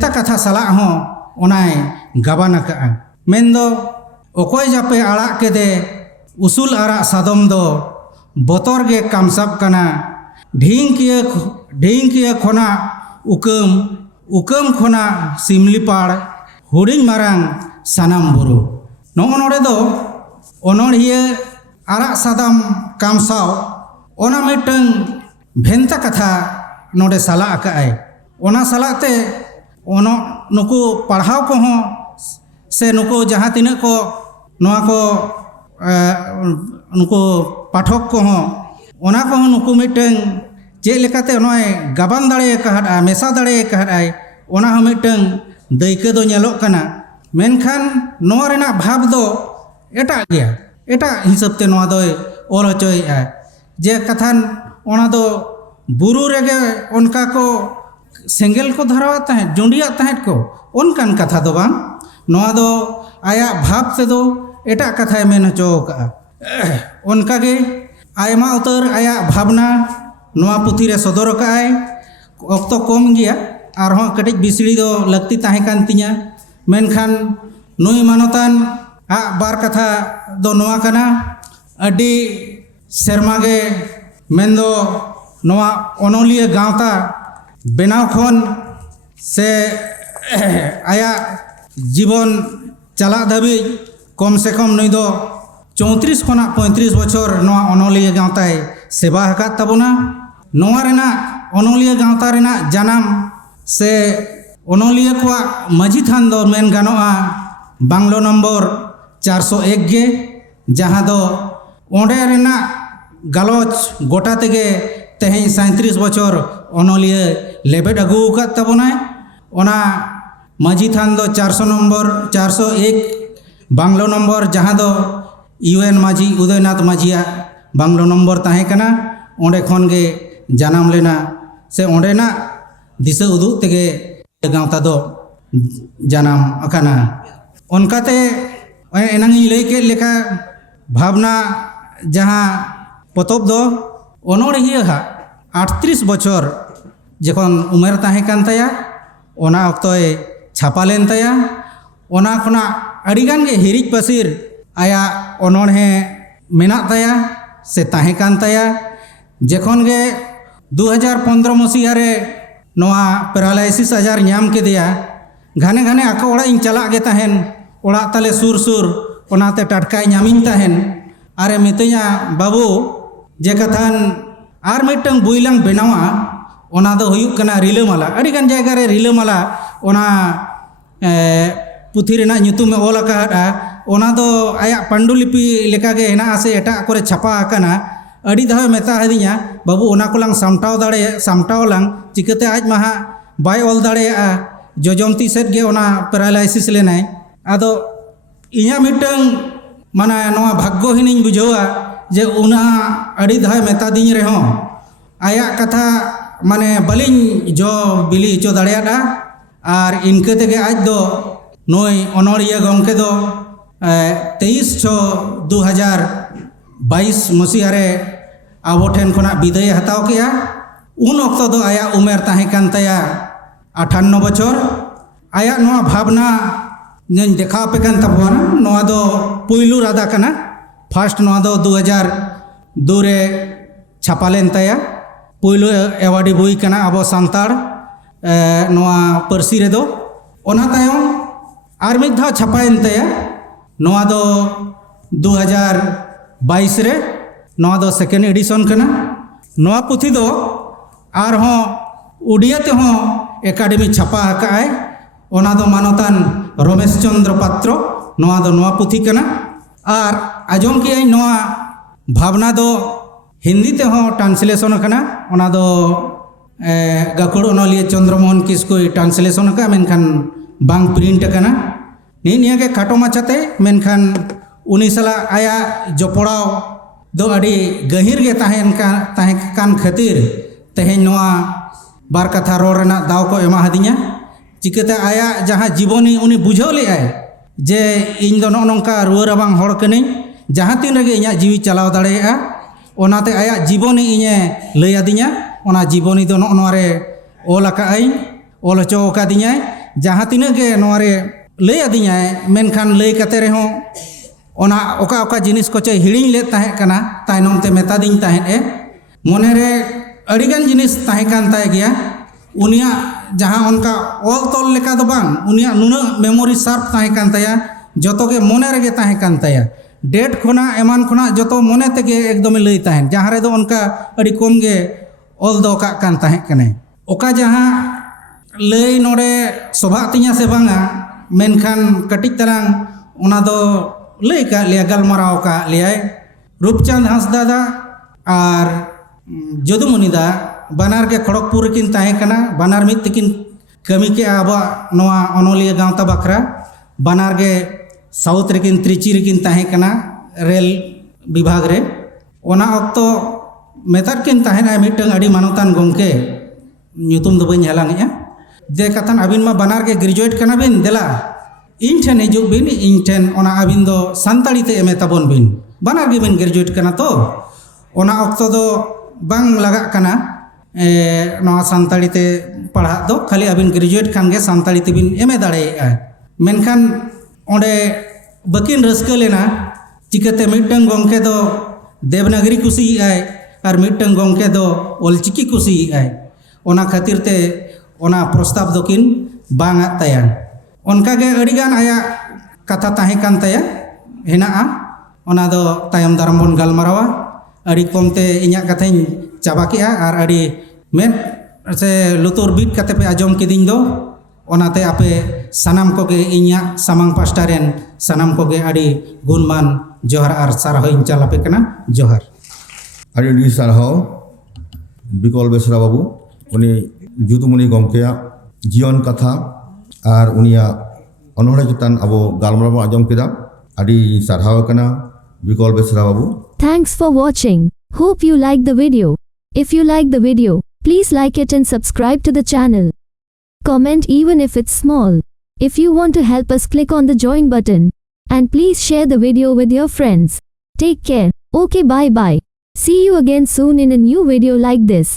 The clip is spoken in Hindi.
भेंता कथा सलाह हों ओनाय गाबान आकाआ मेनदो ओकोय जापे आड़ाग केदे उसूल आराग सादम दो बतर गे कामसाब कना ढींकिया खोना उकम खोना सिमलीपाड़ हुडिंग मारांग सानाम बुरु नोंगो नोडे दो ओनोड़िया आराग सादाम कामसाव ओना मिटंग भेंता कथा नोडे सला आकाआय ओना सलाते ओनो नुकु पढ़ाव को हों से नुकु जहाँ तिना को नोआ को नुकु पाठक को हों ओना को नुकु मिटंग चे लेकाते नोय गाबान दाड़े कहड़ा मेसा दाड़े कहड़ाय ओना हो मिटंग दायिका दो नेलोग कना मेनखान नोआ रेना भाव दो एटा गया एटा हिसाब ते नोआ दोय ओल होचोयेआ जे कथान ओना दो बुरु रेगे उनका को सेंगेल को धरावा तहें जुंडिया तहें को उनकान कथा दो बांग नोआ दो आया भाव से दो एटा कथा मेन होचो का उनका गे आयमा उतर आया भावना नोआ पुथी रे सदर काय ऑक्तो कम गया आरहों कटिज बिसड़ी दो लगती ताहें कान तिया मेनखान नुई मानतान आ बार कथा दो नोआ कना अडी सेरमागे मेंदो नोआ ओनोलिया गांवता बेनाव खन से आया जीवन चला धाबी कम से कम नुई दो 34 खना 35 बछर नोआ ओनोलिया गांवताय सेवा हकात ताबोना नोआ रेना ओनोलिया गांवता रेना जानाम से ओनोलिया को माझी थान दो मेन गानोआ बांग्लो नंबर 401 गे जहाँ दो ओंडे रेना गालोच गोटा तेगे तेहें 37 बछर ओनोलिया लेबेड अगू आकात ताबोनाय ओना माझी थान दो 400 नंबर 401 बांग्लो नंबर जहाँ दो यूएन माझी उदयनाथ माझिया बांग्लो नंबर ताहें कना ओंडे खन गे जानाम लेना से ओंडेना दिशा उदुग तेगे गांवता दो जानाम अकाना उनकाते एनांगी लई के लेका भावना जहाँ पतब दो ओनोड़िया 38 बछर जखन उमेर ताहें कान ताया ओना अक्तोय छापा लेन ताया ओना खना अड़ीगान गे हिरिज पसिर आया ओनोड़े मेना ताया से ताहें कान ताया जखन गे 2015 मसीहा रे नोआ पैरालाइसिस आजार ᱧᱟᱢ केदिया घाने घाने आको ओड़ा इन चला गे ताहेन ओड़ा ताले सुर सुर ओनाते टटकाय ᱧᱟᱢᱤᱧ ताहेन आरे मितैया बाबू जे कथान आर मिटंग बुइलांग बेनावा ओना दो हुयुग कना रिलामाला अड़ीगान जायगा रे रिलामाला ओना पुथी रेना ᱧᱩᱛᱩᱢ ऑल आकाड़ा ओना दो आया पांडुलिपि लेका गे हेना आसे एटा करे छापा आकाना अड़ी दावे मेता हदिया बाबू ओना कोलांग सामटाव लांग चिकते आज महा बाय ऑल दाड़ेया जोजमती सेट गे ओना पैरालाइसिस लेनाय आदो इया मिटंग माना नोआ भाग्यहीनिñ बुझावा जे उना अड़ी दावे मेता दिñ रेहो आया कथा माने बलिñ जो बिली हचो दाड़ेयादा आर इनके तेगे आज दो नोय ओनोड़िया गंके दो 23/6/2022 मसीहा रे आबो ठेन खना विदाय हताव केया उन ऑक्तो दो आया उमेर ताहें कान ताया 58 बछर आया नोआ भावना नेñ देखा पे कान ताबोना नोआ दो पुइलु रादा कना फर्स्ट नोआ दो 2002 रे छापालेन ताया पुइलु एवार्डी बुई कना आबो सांताड़ नोआ परसी रे दो ओना तायम आर मिद धाव छापायन ताया नोआ दो 2022 रे नोआ दो सेकेंड एडिशन कना नोआ पुथी दो आर हों उड़िया ते हों एकाडेमी छापा हकाय ओना दो मानतान रमेश चंद्र पात्र नोआ दो नोआ पुथी कना आर आजम के नोआ भावना दो हिंदी ते हों ट्रांसलेशन कना ओना दो गाकुड़ ओनोलिया चंद्रमोहन किस्कु ट्रांसलेशन का मेनखान बांग प्रिंट कना निया के खाटो माचाते मेनखान उनी सला आया जपड़ाव दो अड़ी गहिर गे ताहें कान खातिर तेहें नोआ बार कथा रोड रेना दाव को एमा हदिया चिकते आया जहाँ जीवनी उनी बुझाव लेआय जे इन दो नोंका रुआ राबांग हड़ कनिñ जहाँ तीन रगे इᱧᱟᱜ जीवी चलाव दाड़ेया ओनाते आया जीवनी इñe लई आदिña ओना जीवनी दो नोरे ऑल आकाई ऑल होचो आकादिñाय जहाँ तीना के नोरे लय आदियाय मेनखान लय कते रेहों ओना ओका ओका जिनिस को चे हिड़िंग ले ताहे कना ताइनोम ते मेता दिन ताहे ए मोने रे अड़िगन जिनिस ताहे कान ताहे गया उनिया जहाँ उनका ऑल तोल लेका दो बांग उनिया नुना मेमोरी शार्प ताहे कान ताया जोतो के मोने रे ताहे कान ताया डेट खोना एमान खोना जोतो मोने तेगे एकदम लय ताहे जहाँ रे दो उनका अड़ी कम गे ऑल दो का कान ताहे कने ओका जहाँ लय नोरे सोभा तिया से बांगा मेनखान कटिक तरंग ओना दो लय का लिया गलमाराव का लिया रूपचंद हांसदा दा और जदुमणि दा बानार के खड़गपुर किन ताहे कना बानार मित किन कमी के आबा नोआ अनोलिया गांवता बखरा बानार के साउथ रेकिन त्रिची रेकिन ताहे कना रेल विभाग रे ओना अक्तो मेथड किन ताहे ना मिटंग अड़ी मानोतान गोंके ᱧᱩᱛᱩᱢ ᱫᱚ ᱵᱟᱹᱧ ᱦᱟᱞᱟᱝᱮᱜᱼᱟ जे कथन अबिन मा बनार के ग्रेजुएट कना बिन देला इन ठेन हिजुग बिन इन ठेन ओना अबिन दो सानताड़ी ते एमे ताबोन बिन बनार गे बिन ग्रेजुएट कना तो ओना ऑक्तो दो बांग लगा कना नोआ सानताड़ी ते पढ़ा दो खाली अबिन ग्रेजुएट खान गे सानताड़ी ते बिन एमे दाड़ेआ मेनखान ओंडे बकिन रस्का लेना चिकते मिटंग गोंके दो देवनागरी कुसी आय और मिटंग गोंके दो ओलचिकी कुसी आय ओना खातिर ते ओना प्रस्ताव दोकिन बांगा ताया उनका के अड़ीगान आया कथा ताहे कान ताया हेनाआ ओना दो तायम दाराम बन गलमारावा अड़ी कमते इᱧᱟᱜ कथाñ चाबा केआ और अड़ी मेद से लुतुर बीट कते पे आजम किदिñ दो ओनाते आपे सनाम को के इᱧᱟᱜ सामांग पास्टारेन सनाम को के अड़ी गुणमान जोहार और सारहोइñ चालापे कना जोहार अड़ी सारहो बिकल बेसरा बाबू उनी जुदुमणि गमकेया जीवन कथा और उनिया अनोड़ा चितान अब गालमाराव आजम केदा अड़ी सारहाव कना बिकल बेसरा बाबू Thanks for watching. Hope you like the video. If you like the video, please like it and subscribe to the channel. Comment even if it's small. If you want to help us, click on the join button. And please share the video with your friends. Take care. Okay, bye bye. See you again soon in a new video like this.